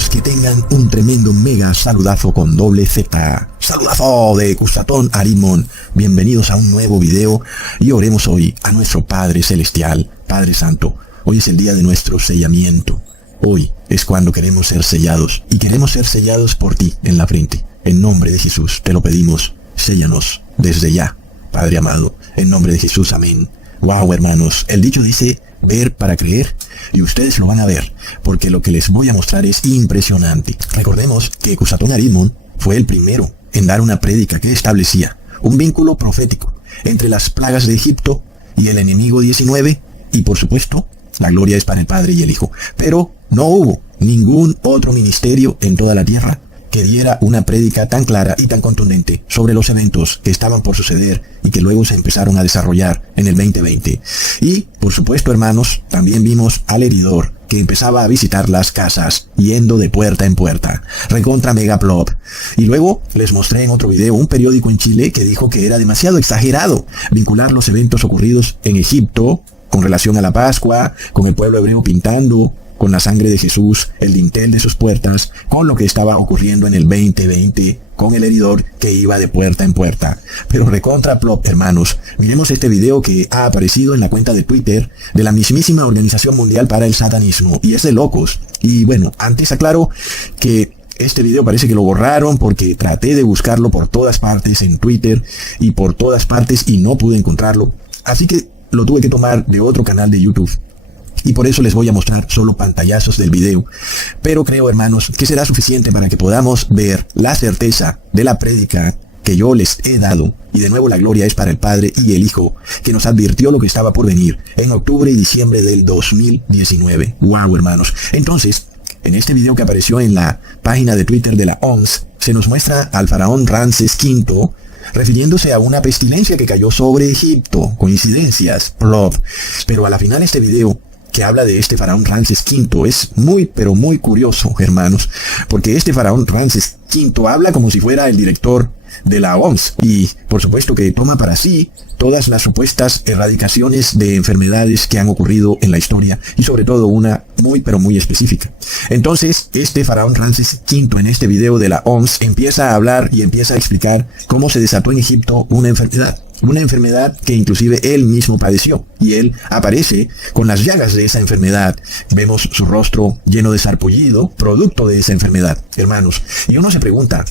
hermanos, que tengan un tremendo mega saludazo con doble Z. Saludazo de Cusatón Arimón. Bienvenidos a un nuevo video y oremos hoy a nuestro Padre Celestial, Padre Santo. Hoy es el día de nuestro sellamiento. Hoy es cuando queremos ser sellados y queremos ser sellados por ti en la frente. En nombre de Jesús te lo pedimos, séllanos desde ya, Padre amado. En nombre de Jesús, amén. Wow, hermanos, el dicho dice ver para creer, y ustedes lo van a ver, porque lo que les voy a mostrar es impresionante. Recordemos que Cusatón Arimón fue el primero en dar una prédica que establecía un vínculo profético entre las plagas de Egipto y el enemigo 19, y por supuesto, la gloria es para el Padre y el Hijo. Pero no hubo ningún otro ministerio en toda la tierra que diera una prédica tan clara y tan contundente sobre los eventos que estaban por suceder y que luego se empezaron a desarrollar en el 2020. Y, por supuesto, hermanos, también vimos al heridor que empezaba a visitar las casas, yendo de puerta en puerta, recontra megaplop. Y luego les mostré en otro video un periódico en Chile que dijo que era demasiado exagerado vincular los eventos ocurridos en Egipto con relación a la Pascua, con el pueblo hebreo pintando con la sangre de Jesús el dintel de sus puertas, con lo que estaba ocurriendo en el 2020, con el heridor que iba de puerta en puerta. Pero recontra plop, hermanos, miremos este video que ha aparecido en la cuenta de Twitter de la mismísima Organización Mundial para el Satanismo, y es de locos. Y bueno, antes aclaro que este video parece que lo borraron porque traté de buscarlo por todas partes en Twitter y por todas partes y no pude encontrarlo. Así que lo tuve que tomar de otro canal de YouTube. Y por eso les voy a mostrar solo pantallazos del video. Pero creo, hermanos, que será suficiente para que podamos ver la certeza de la prédica que yo les he dado. Y de nuevo la gloria es para el Padre y el Hijo, que nos advirtió lo que estaba por venir en octubre y diciembre del 2019. Wow, hermanos. Entonces, en este video que apareció en la página de Twitter de la OMS, se nos muestra al faraón Ramsés V refiriéndose a una pestilencia que cayó sobre Egipto. Coincidencias, plop. Pero a la final este video que habla de este faraón Ramsés V es muy, pero muy curioso, hermanos, porque este faraón Ramsés V habla como si fuera el director de la OMS y, por supuesto, que toma para sí todas las supuestas erradicaciones de enfermedades que han ocurrido en la historia y sobre todo una muy, pero muy específica. Entonces, este faraón Ramsés V en este video de la OMS empieza a hablar y empieza a explicar cómo se desató en Egipto una enfermedad que inclusive él mismo padeció, y él aparece con las llagas de esa enfermedad. Vemos su rostro lleno de sarpullido, producto de esa enfermedad, hermanos. Y uno se pregunta,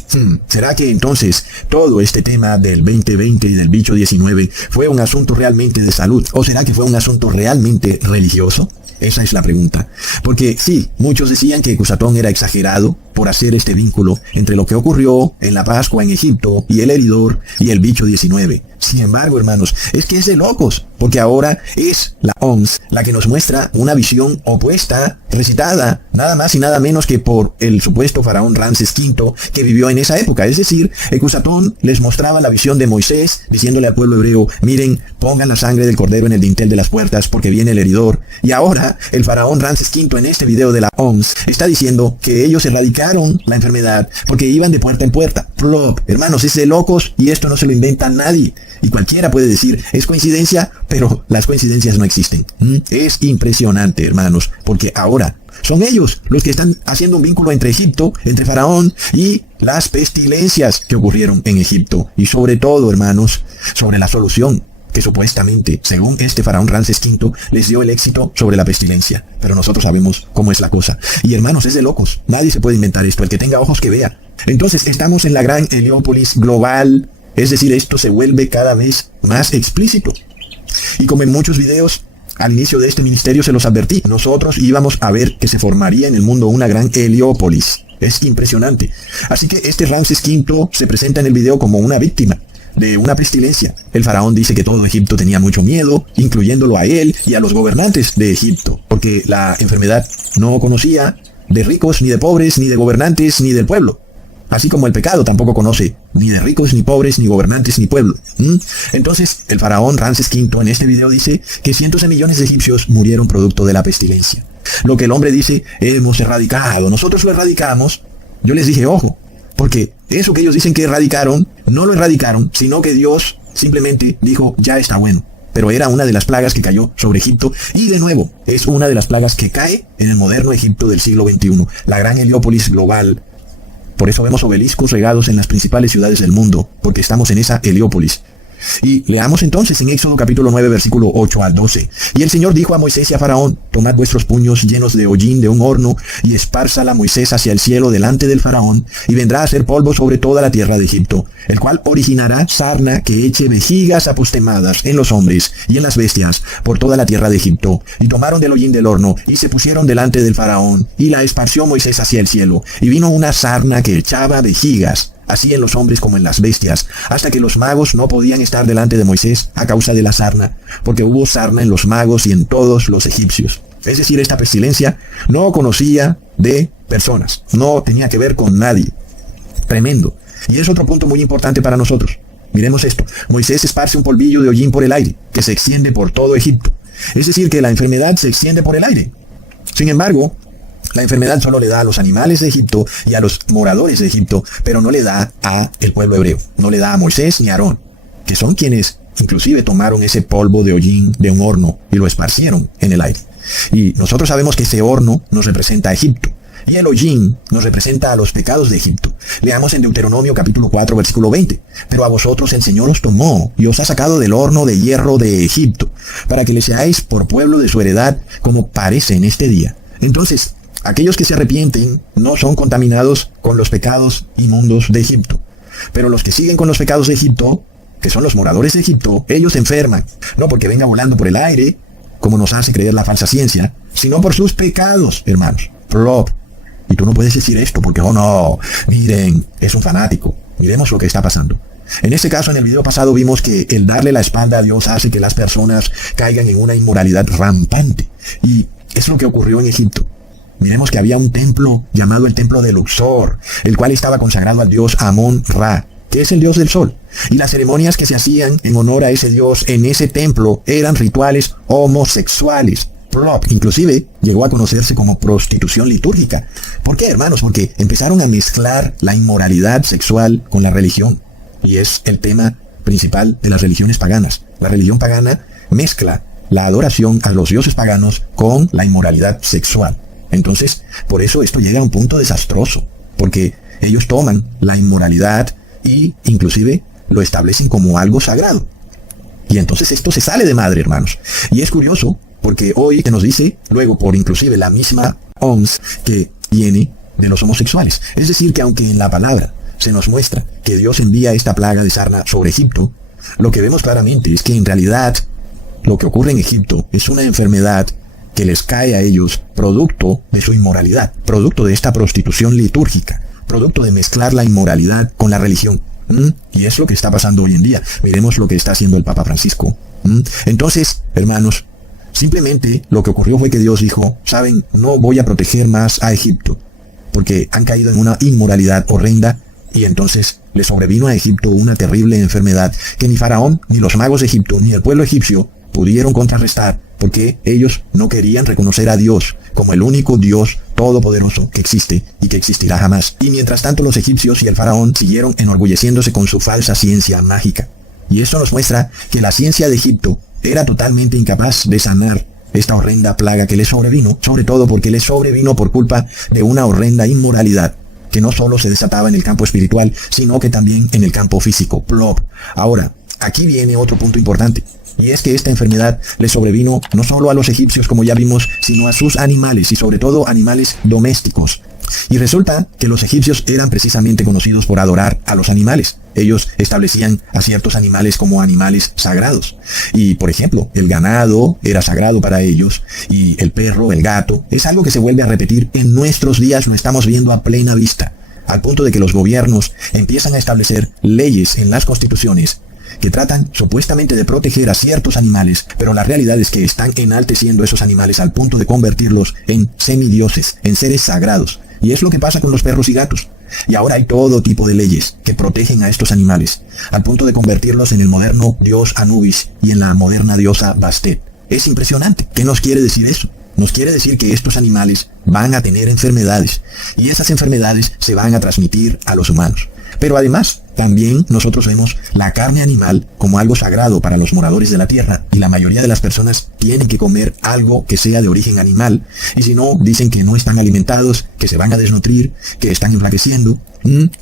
¿será que entonces todo este tema del 2020 y del bicho 19 fue un asunto realmente de salud? ¿O será que fue un asunto realmente religioso? Esa es la pregunta. Porque sí, muchos decían que Cusatón era exagerado por hacer este vínculo entre lo que ocurrió en la Pascua en Egipto y el heridor y el bicho 19. Sin embargo, hermanos, es que es de locos, porque ahora es la OMS la que nos muestra una visión opuesta, recitada nada más y nada menos que por el supuesto faraón Ramsés V que vivió en esa época. Es decir, Cusatón les mostraba la visión de Moisés diciéndole al pueblo hebreo, miren, pongan la sangre del cordero en el dintel de las puertas porque viene el heridor. Y ahora el faraón Ramsés V en este video de la OMS está diciendo que ellos erradicaron la enfermedad porque iban de puerta en puerta. Plop, hermanos, es de locos y esto no se lo inventa nadie. Y cualquiera puede decir, es coincidencia, pero las coincidencias no existen. Es impresionante, hermanos, porque ahora son ellos los que están haciendo un vínculo entre Egipto, entre Faraón y las pestilencias que ocurrieron en Egipto. Y sobre todo, hermanos, sobre la solución que supuestamente, según este faraón Ramsés V, les dio el éxito sobre la pestilencia. Pero nosotros sabemos cómo es la cosa. Y hermanos, es de locos. Nadie se puede inventar esto. El que tenga ojos que vea. Entonces, estamos en la gran Heliópolis global. Es decir, esto se vuelve cada vez más explícito. Y como en muchos videos, al inicio de este ministerio se los advertí. Nosotros íbamos a ver que se formaría en el mundo una gran Heliópolis. Es impresionante. Así que este Ramsés V se presenta en el video como una víctima de una pestilencia. El faraón dice que todo Egipto tenía mucho miedo, incluyéndolo a él y a los gobernantes de Egipto, porque la enfermedad no conocía de ricos, ni de pobres, ni de gobernantes, ni del pueblo. Así como el pecado tampoco conoce ni de ricos, ni pobres, ni gobernantes, ni pueblo. Entonces, el faraón Ramsés V en este video dice que cientos de millones de egipcios murieron producto de la pestilencia. Lo que el hombre dice, hemos erradicado, nosotros lo erradicamos. Yo les dije, ojo, porque eso que ellos dicen que erradicaron, no lo erradicaron, sino que Dios simplemente dijo, ya está bueno. pero era una de las plagas que cayó sobre Egipto y de nuevo es una de las plagas que cae en el moderno Egipto del siglo XXI, la gran Heliópolis global. Por eso vemos obeliscos regados en las principales ciudades del mundo, porque estamos en esa Heliópolis. Y leamos entonces en Éxodo capítulo 9 versículo 8 al 12. Y el Señor dijo a Moisés y a Faraón: tomad vuestros puños llenos de hollín de un horno, y espárzala Moisés hacia el cielo delante del Faraón, y vendrá a hacer polvo sobre toda la tierra de Egipto, el cual originará sarna que eche vejigas apostemadas en los hombres y en las bestias por toda la tierra de Egipto. Y tomaron del hollín del horno, y se pusieron delante del Faraón, y la esparció Moisés hacia el cielo, y vino una sarna que echaba vejigas, así en los hombres como en las bestias, hasta que los magos no podían estar delante de Moisés a causa de la sarna, porque hubo sarna en los magos y en todos los egipcios. Es decir, esta pestilencia no conocía de personas, no tenía que ver con nadie. Tremendo. Y es otro punto muy importante para nosotros. Miremos esto. Moisés esparce un polvillo de hollín por el aire, que se extiende por todo Egipto. Es decir, que la enfermedad se extiende por el aire. Sin embargo, la enfermedad solo le da a los animales de Egipto y a los moradores de Egipto, pero no le da a el pueblo hebreo. No le da a Moisés ni a Aarón, que son quienes inclusive tomaron ese polvo de hollín de un horno y lo esparcieron en el aire. Y nosotros sabemos que ese horno nos representa a Egipto, y el hollín nos representa a los pecados de Egipto. Leamos en Deuteronomio capítulo 4 versículo 20. Pero a vosotros el Señor os tomó y os ha sacado del horno de hierro de Egipto, para que le seáis por pueblo de su heredad, como parece en este día. Entonces, aquellos que se arrepienten no son contaminados con los pecados inmundos de Egipto. Pero los que siguen con los pecados de Egipto, que son los moradores de Egipto, ellos se enferman. No porque venga volando por el aire, como nos hace creer la falsa ciencia, sino por sus pecados, hermanos. Plop. Y tú no puedes decir esto porque, oh no, miren, es un fanático. Miremos lo que está pasando. En este caso, en el video pasado vimos que el darle la espalda a Dios hace que las personas caigan en una inmoralidad rampante. Y es lo que ocurrió en Egipto. Miremos que había un templo llamado el templo de Luxor, el cual estaba consagrado al dios Amón-Ra, que es el dios del sol. Y las ceremonias que se hacían en honor a ese dios en ese templo eran rituales homosexuales. Inclusive llegó a conocerse como prostitución litúrgica. ¿Por qué, hermanos? Porque empezaron a mezclar la inmoralidad sexual con la religión. Y es el tema principal de las religiones paganas. La religión pagana mezcla la adoración a los dioses paganos con la inmoralidad sexual. Entonces, por eso esto llega a un punto desastroso, porque ellos toman la inmoralidad y inclusive lo establecen como algo sagrado. Y entonces esto se sale de madre, hermanos. Y es curioso, porque hoy se nos dice, luego por inclusive la misma OMS, que viene de los homosexuales. Es decir, que aunque en la palabra se nos muestra que Dios envía esta plaga de sarna sobre Egipto, lo que vemos claramente es que en realidad lo que ocurre en Egipto es una enfermedad que les cae a ellos producto de su inmoralidad, producto de esta prostitución litúrgica, producto de mezclar la inmoralidad con la religión. Y es lo que está pasando hoy en día. Miremos lo que está haciendo el Papa Francisco. Entonces, hermanos, simplemente lo que ocurrió fue que Dios dijo, saben, no voy a proteger más a Egipto, porque han caído en una inmoralidad horrenda, y entonces le sobrevino a Egipto una terrible enfermedad que ni Faraón, ni los magos de Egipto, ni el pueblo egipcio pudieron contrarrestar, porque ellos no querían reconocer a Dios como el único Dios todopoderoso que existe y que existirá jamás. Y mientras tanto los egipcios y el faraón siguieron enorgulleciéndose con su falsa ciencia mágica. Y eso nos muestra que la ciencia de Egipto era totalmente incapaz de sanar esta horrenda plaga que les sobrevino, sobre todo porque les sobrevino por culpa de una horrenda inmoralidad que no solo se desataba en el campo espiritual, sino que también en el campo físico. Plop. Ahora, aquí viene otro punto importante. Y es que esta enfermedad le sobrevino no solo a los egipcios, como ya vimos, sino a sus animales, y sobre todo animales domésticos. Y resulta que los egipcios eran precisamente conocidos por adorar a los animales. Ellos establecían a ciertos animales como animales sagrados. Y, por ejemplo, el ganado era sagrado para ellos, y el perro, el gato, es algo que se vuelve a repetir en nuestros días, lo estamos viendo a plena vista, al punto de que los gobiernos empiezan a establecer leyes en las constituciones que tratan supuestamente de proteger a ciertos animales, pero la realidad es que están enalteciendo esos animales al punto de convertirlos en semidioses, en seres sagrados. Y es lo que pasa con los perros y gatos. Y ahora hay todo tipo de leyes que protegen a estos animales, al punto de convertirlos en el moderno dios Anubis y en la moderna diosa Bastet. Es impresionante. ¿Qué nos quiere decir eso? Nos quiere decir que estos animales van a tener enfermedades, y esas enfermedades se van a transmitir a los humanos. Pero además, también nosotros vemos la carne animal como algo sagrado para los moradores de la tierra, y la mayoría de las personas tienen que comer algo que sea de origen animal, y si no, dicen que no están alimentados, que se van a desnutrir, que están enflaqueciendo.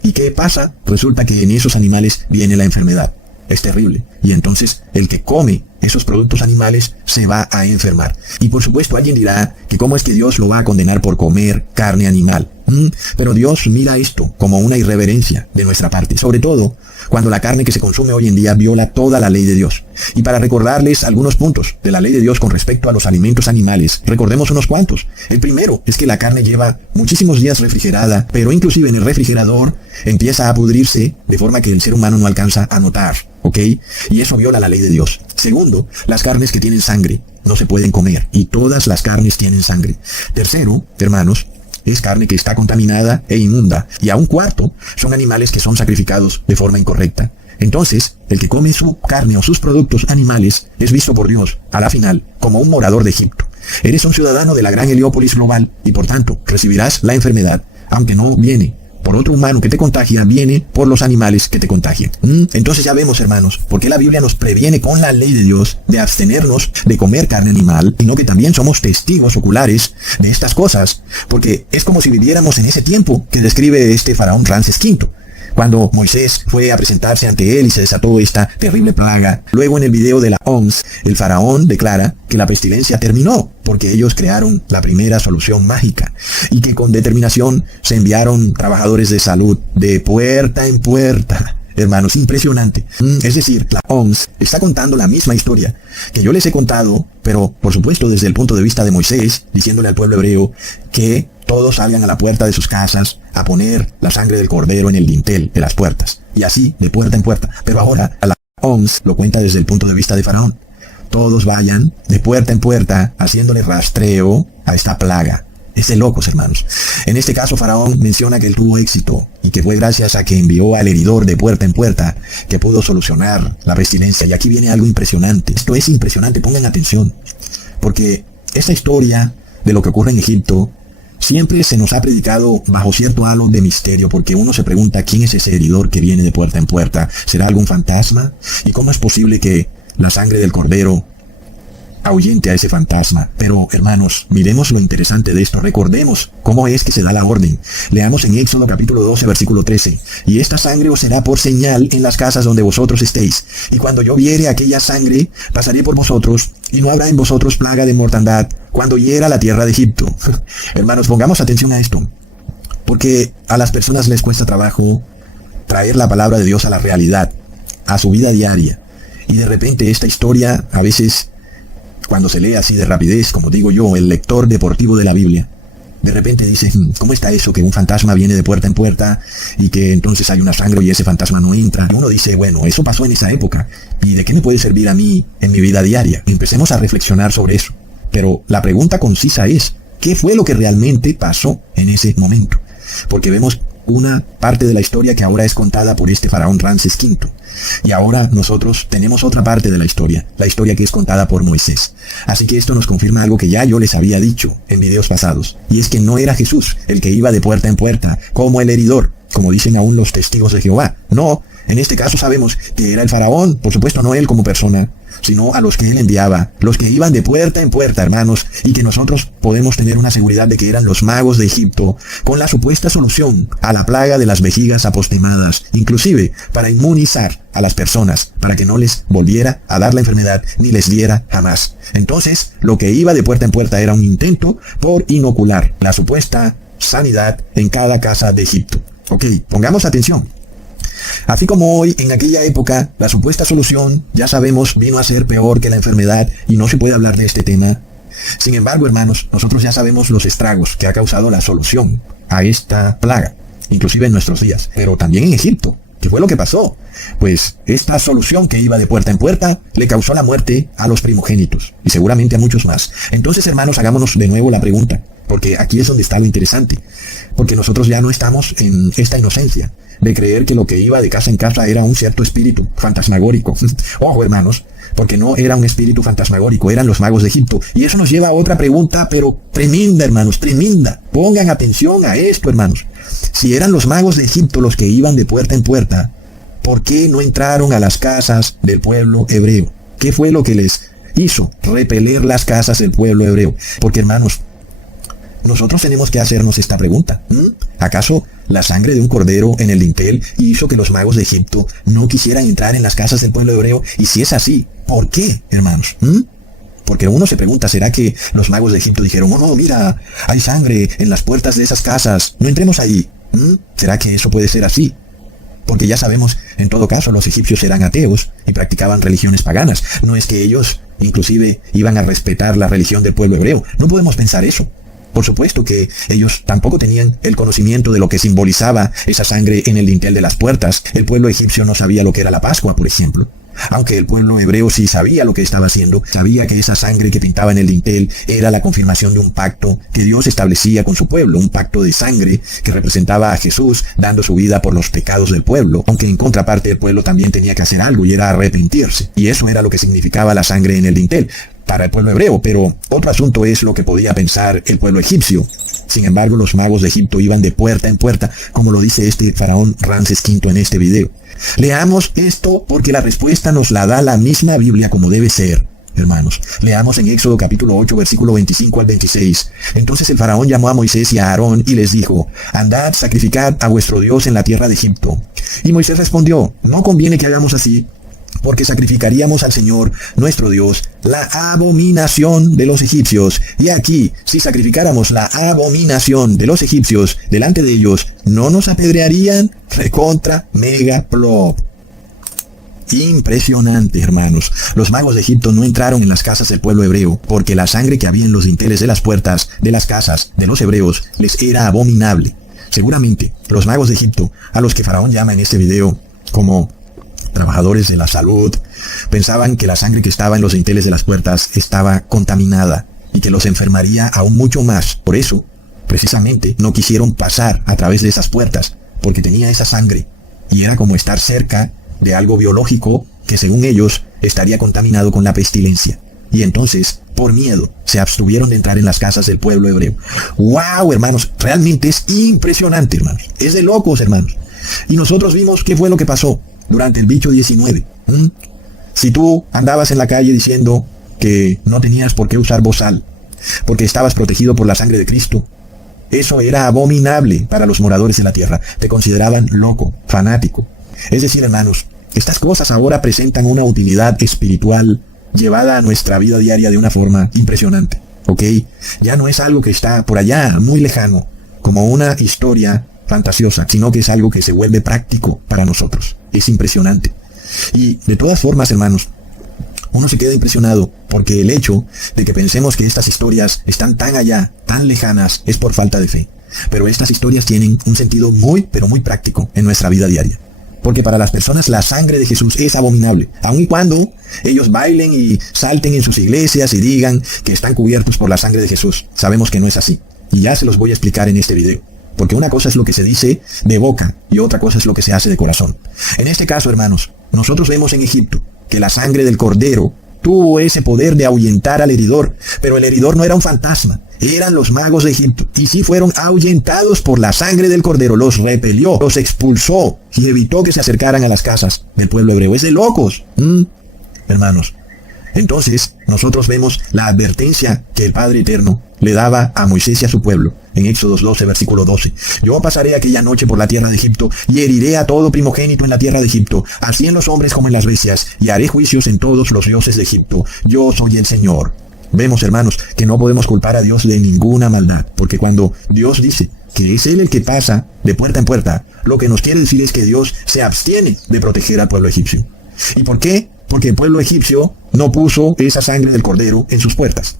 ¿Y qué pasa? Resulta que en esos animales viene la enfermedad. Es terrible. Y entonces el que come esos productos animales se va a enfermar. Y por supuesto alguien dirá que cómo es que Dios lo va a condenar por comer carne animal. Pero Dios mira esto como una irreverencia de nuestra parte, sobre todo cuando la carne que se consume hoy en día viola toda la ley de Dios. Y para recordarles algunos puntos de la ley de Dios con respecto a los alimentos animales, recordemos unos cuantos. El primero es que la carne lleva muchísimos días refrigerada, pero inclusive en el refrigerador empieza a pudrirse de forma que el ser humano no alcanza a notar, ¿ok? Y eso viola la ley de Dios. Segundo, las carnes que tienen sangre no se pueden comer, y todas las carnes tienen sangre. Tercero, hermanos, es carne que está contaminada e inmunda. Y a un cuarto, son animales que son sacrificados de forma incorrecta. Entonces, el que come su carne o sus productos animales es visto por Dios, a la final, como un morador de Egipto. Eres un ciudadano de la gran Heliópolis global y por tanto recibirás la enfermedad, aunque no viene por otro humano que te contagia, viene por los animales que te contagian. Entonces ya vemos, hermanos, por qué la Biblia nos previene con la ley de Dios de abstenernos de comer carne animal, sino que también somos testigos oculares de estas cosas, porque es como si viviéramos en ese tiempo que describe este faraón Ramsés V, cuando Moisés fue a presentarse ante él y se desató esta terrible plaga. Luego en el video de la OMS, el faraón declara que la pestilencia terminó, porque ellos crearon la primera solución mágica, y que con determinación se enviaron trabajadores de salud de puerta en puerta. Hermanos, impresionante. Es decir, la OMS está contando la misma historia que yo les he contado, pero por supuesto desde el punto de vista de Moisés, diciéndole al pueblo hebreo que todos salgan a la puerta de sus casas a poner la sangre del cordero en el dintel de las puertas, y así de puerta en puerta. Pero ahora la OMS lo cuenta desde el punto de vista de Faraón. Todos vayan de puerta en puerta haciéndole rastreo a esta plaga. Es de locos, hermanos. En este caso, Faraón menciona que él tuvo éxito y que fue gracias a que envió al heridor de puerta en puerta que pudo solucionar la pestilencia. Y aquí viene algo impresionante. Esto es impresionante, pongan atención. Porque esta historia de lo que ocurre en Egipto siempre se nos ha predicado bajo cierto halo de misterio, porque uno se pregunta quién es ese heridor que viene de puerta en puerta. ¿Será algún fantasma? ¿Y cómo es posible que la sangre del cordero ahuyente a ese fantasma? Pero, hermanos, miremos lo interesante de esto. Recordemos cómo es que se da la orden. Leamos en Éxodo capítulo 12, versículo 13. Y esta sangre os será por señal en las casas donde vosotros estéis. Y cuando yo viere aquella sangre, pasaré por vosotros, y no habrá en vosotros plaga de mortandad cuando hiera la tierra de Egipto. Hermanos, pongamos atención a esto, porque a las personas les cuesta trabajo traer la palabra de Dios a la realidad, a su vida diaria. Y de repente esta historia, a veces, cuando se lee así de rapidez, como digo yo, el lector deportivo de la Biblia, de repente dice, ¿cómo está eso que un fantasma viene de puerta en puerta y que entonces hay una sangre y ese fantasma no entra? Y uno dice, bueno, eso pasó en esa época, ¿y de qué me puede servir a mí en mi vida diaria? Y empecemos a reflexionar sobre eso. Pero la pregunta concisa es, ¿qué fue lo que realmente pasó en ese momento? Porque vemos una parte de la historia que ahora es contada por este faraón Ramsés V. Y ahora nosotros tenemos otra parte de la historia que es contada por Moisés. Así que esto nos confirma algo que ya yo les había dicho en videos pasados, y es que no era Jesús el que iba de puerta en puerta, como el heridor, como dicen aún los testigos de Jehová. No, en este caso sabemos que era el faraón, por supuesto no él como persona, sino a los que él enviaba, los que iban de puerta en puerta, hermanos, y que nosotros podemos tener una seguridad de que eran los magos de Egipto, con la supuesta solución a la plaga de las vejigas apostimadas, inclusive para inmunizar a las personas, para que no les volviera a dar la enfermedad, ni les diera jamás. Entonces, lo que iba de puerta en puerta era un intento por inocular la supuesta sanidad en cada casa de Egipto. Ok, pongamos atención. Así como hoy, en aquella época, la supuesta solución, ya sabemos, vino a ser peor que la enfermedad y no se puede hablar de este tema. Sin embargo, hermanos, nosotros ya sabemos los estragos que ha causado la solución a esta plaga, inclusive en nuestros días, pero también en Egipto. ¿Qué fue lo que pasó? Pues esta solución que iba de puerta en puerta le causó la muerte a los primogénitos y seguramente a muchos más. Entonces, hermanos, hagámonos de nuevo la pregunta, porque aquí es donde está lo interesante, porque nosotros ya no estamos en esta inocencia de creer que lo que iba de casa en casa era un cierto espíritu fantasmagórico. Ojo, hermanos, porque no era un espíritu fantasmagórico, eran los magos de Egipto. Y eso nos lleva a otra pregunta, pero tremenda, hermanos, tremenda. Pongan atención a esto, hermanos. Si eran los magos de Egipto los que iban de puerta en puerta, ¿por qué no entraron a las casas del pueblo hebreo? ¿Qué fue lo que les hizo repeler las casas del pueblo hebreo? Porque, hermanos, nosotros tenemos que hacernos esta pregunta. ¿Acaso la sangre de un cordero en el dintel hizo que los magos de Egipto no quisieran entrar en las casas del pueblo hebreo? Y si es así, ¿por qué, hermanos? Porque uno se pregunta, ¿será que los magos de Egipto dijeron, oh no, mira, hay sangre en las puertas de esas casas, no entremos allí? ¿Será que eso puede ser así? Porque ya sabemos, en todo caso, los egipcios eran ateos y practicaban religiones paganas. No es que ellos, inclusive, iban a respetar la religión del pueblo hebreo. No podemos pensar eso. Por supuesto que ellos tampoco tenían el conocimiento de lo que simbolizaba esa sangre en el dintel de las puertas. El pueblo egipcio no sabía lo que era la Pascua, por ejemplo. Aunque el pueblo hebreo sí sabía lo que estaba haciendo, sabía que esa sangre que pintaba en el dintel era la confirmación de un pacto que Dios establecía con su pueblo, un pacto de sangre que representaba a Jesús dando su vida por los pecados del pueblo, aunque en contraparte el pueblo también tenía que hacer algo y era arrepentirse, y eso era lo que significaba la sangre en el dintel para el pueblo hebreo. Pero otro asunto es lo que podía pensar el pueblo egipcio. Sin embargo, los magos de Egipto iban de puerta en puerta, como lo dice este faraón Ramsés V en este video. Leamos esto porque la respuesta nos la da la misma Biblia como debe ser, hermanos. Leamos en Éxodo capítulo 8, versículo 25 al 26. Entonces el faraón llamó a Moisés y a Aarón y les dijo, andad, sacrificad a vuestro Dios en la tierra de Egipto. Y Moisés respondió, no conviene que hagamos así, porque sacrificaríamos al Señor, nuestro Dios, la abominación de los egipcios. Y aquí, si sacrificáramos la abominación de los egipcios delante de ellos, ¿no nos apedrearían? Recontra mega plop. Impresionante, hermanos. Los magos de Egipto no entraron en las casas del pueblo hebreo, porque la sangre que había en los dinteles de las puertas de las casas de los hebreos les era abominable. Seguramente, los magos de Egipto, a los que Faraón llama en este video como trabajadores de la salud, pensaban que la sangre que estaba en los dinteles de las puertas estaba contaminada y que los enfermaría aún mucho más. Por eso, precisamente, no quisieron pasar a través de esas puertas, porque tenía esa sangre, y era como estar cerca de algo biológico que según ellos estaría contaminado con la pestilencia. Y entonces, por miedo, se abstuvieron de entrar en las casas del pueblo hebreo. ¡Wow, hermanos! Realmente es impresionante, hermanos. Es de locos, hermanos. Y nosotros vimos qué fue lo que pasó durante el bicho 19. Si tú andabas en la calle diciendo que no tenías por qué usar bozal, porque estabas protegido por la sangre de Cristo, eso era abominable para los moradores de la tierra. Te consideraban loco, fanático. Es decir, hermanos, estas cosas ahora presentan una utilidad espiritual llevada a nuestra vida diaria de una forma impresionante. ¿Ok? Ya no es algo que está por allá, muy lejano, como una historia fantasiosa, sino que es algo que se vuelve práctico para nosotros. Es impresionante. Y de todas formas, hermanos, uno se queda impresionado porque el hecho de que pensemos que estas historias están tan allá, tan lejanas, es por falta de fe. Pero estas historias tienen un sentido muy, pero muy práctico en nuestra vida diaria. Porque para las personas la sangre de Jesús es abominable, aun y cuando ellos bailen y salten en sus iglesias y digan que están cubiertos por la sangre de Jesús. Sabemos que no es así. Y ya se los voy a explicar en este video. Porque una cosa es lo que se dice de boca y otra cosa es lo que se hace de corazón. En este caso, hermanos, nosotros vemos en Egipto que la sangre del cordero tuvo ese poder de ahuyentar al heridor, pero el heridor no era un fantasma, eran los magos de Egipto, y sí fueron ahuyentados por la sangre del cordero, los repelió, los expulsó y evitó que se acercaran a las casas del pueblo hebreo. Es de locos, hermanos. Entonces, nosotros vemos la advertencia que el Padre Eterno le daba a Moisés y a su pueblo, en Éxodo 12, versículo 12. Yo pasaré aquella noche por la tierra de Egipto, y heriré a todo primogénito en la tierra de Egipto, así en los hombres como en las bestias, y haré juicios en todos los dioses de Egipto. Yo soy el Señor. Vemos, hermanos, que no podemos culpar a Dios de ninguna maldad, porque cuando Dios dice que es Él el que pasa de puerta en puerta, lo que nos quiere decir es que Dios se abstiene de proteger al pueblo egipcio. ¿Y por qué? Porque el pueblo egipcio no puso esa sangre del cordero en sus puertas.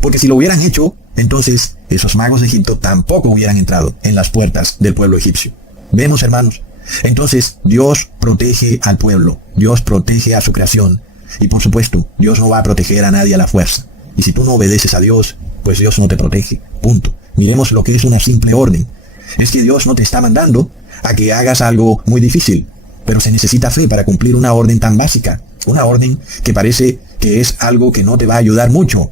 Porque si lo hubieran hecho, entonces esos magos de Egipto tampoco hubieran entrado en las puertas del pueblo egipcio. Vemos, hermanos, entonces Dios protege al pueblo, Dios protege a su creación. Y por supuesto, Dios no va a proteger a nadie a la fuerza. Y si tú no obedeces a Dios, pues Dios no te protege. Punto. Miremos lo que es una simple orden. Es que Dios no te está mandando a que hagas algo muy difícil. Pero se necesita fe para cumplir una orden tan básica. Una orden que parece que es algo que no te va a ayudar mucho.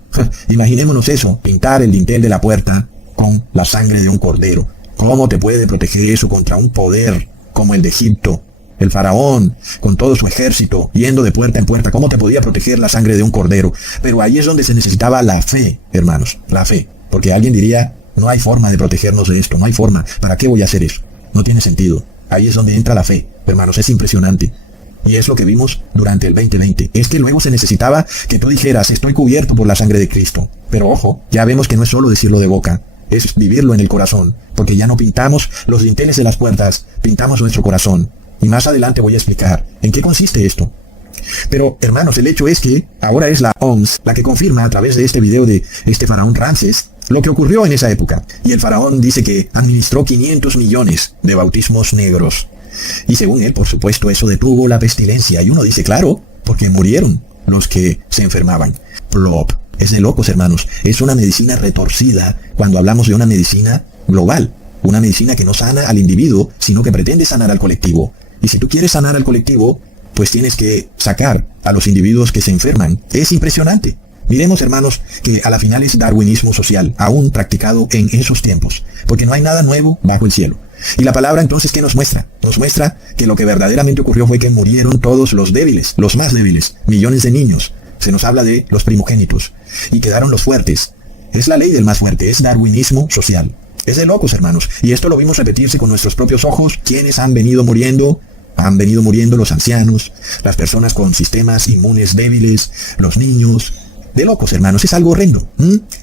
Imaginémonos eso, pintar el dintel de la puerta con la sangre de un cordero. ¿Cómo te puede proteger eso contra un poder como el de Egipto? El faraón, con todo su ejército, yendo de puerta en puerta, ¿cómo te podía proteger la sangre de un cordero? Pero ahí es donde se necesitaba la fe, hermanos, la fe. Porque alguien diría, no hay forma de protegernos de esto, no hay forma. ¿Para qué voy a hacer eso? No tiene sentido. Ahí es donde entra la fe, hermanos, es impresionante. Y es lo que vimos durante el 2020. Es que luego se necesitaba que tú dijeras, estoy cubierto por la sangre de Cristo. Pero ojo, ya vemos que no es solo decirlo de boca, es vivirlo en el corazón. Porque ya no pintamos los dinteles de las puertas, pintamos nuestro corazón. Y más adelante voy a explicar en qué consiste esto. Pero, hermanos, el hecho es que ahora es la OMS la que confirma a través de este video de este faraón Ramsés lo que ocurrió en esa época. Y el faraón dice que administró 500 millones de bautismos negros. Y según él, por supuesto, eso detuvo la pestilencia. Y uno dice, claro, porque murieron los que se enfermaban. Plop. Es de locos, hermanos. Es una medicina retorcida cuando hablamos de una medicina global. Una medicina que no sana al individuo, sino que pretende sanar al colectivo. Y si tú quieres sanar al colectivo, pues tienes que sacar a los individuos que se enferman. Es impresionante. Miremos, hermanos, que a la final es darwinismo social, aún practicado en esos tiempos, porque no hay nada nuevo bajo el cielo. Y la palabra entonces, ¿qué nos muestra? Nos muestra que lo que verdaderamente ocurrió fue que murieron todos los débiles, los más débiles, millones de niños. Se nos habla de los primogénitos. Y quedaron los fuertes. Es la ley del más fuerte, es darwinismo social. Es de locos, hermanos. Y esto lo vimos repetirse con nuestros propios ojos. ¿Quiénes han venido muriendo? Han venido muriendo los ancianos, las personas con sistemas inmunes débiles, los niños. De locos, hermanos, es algo horrendo.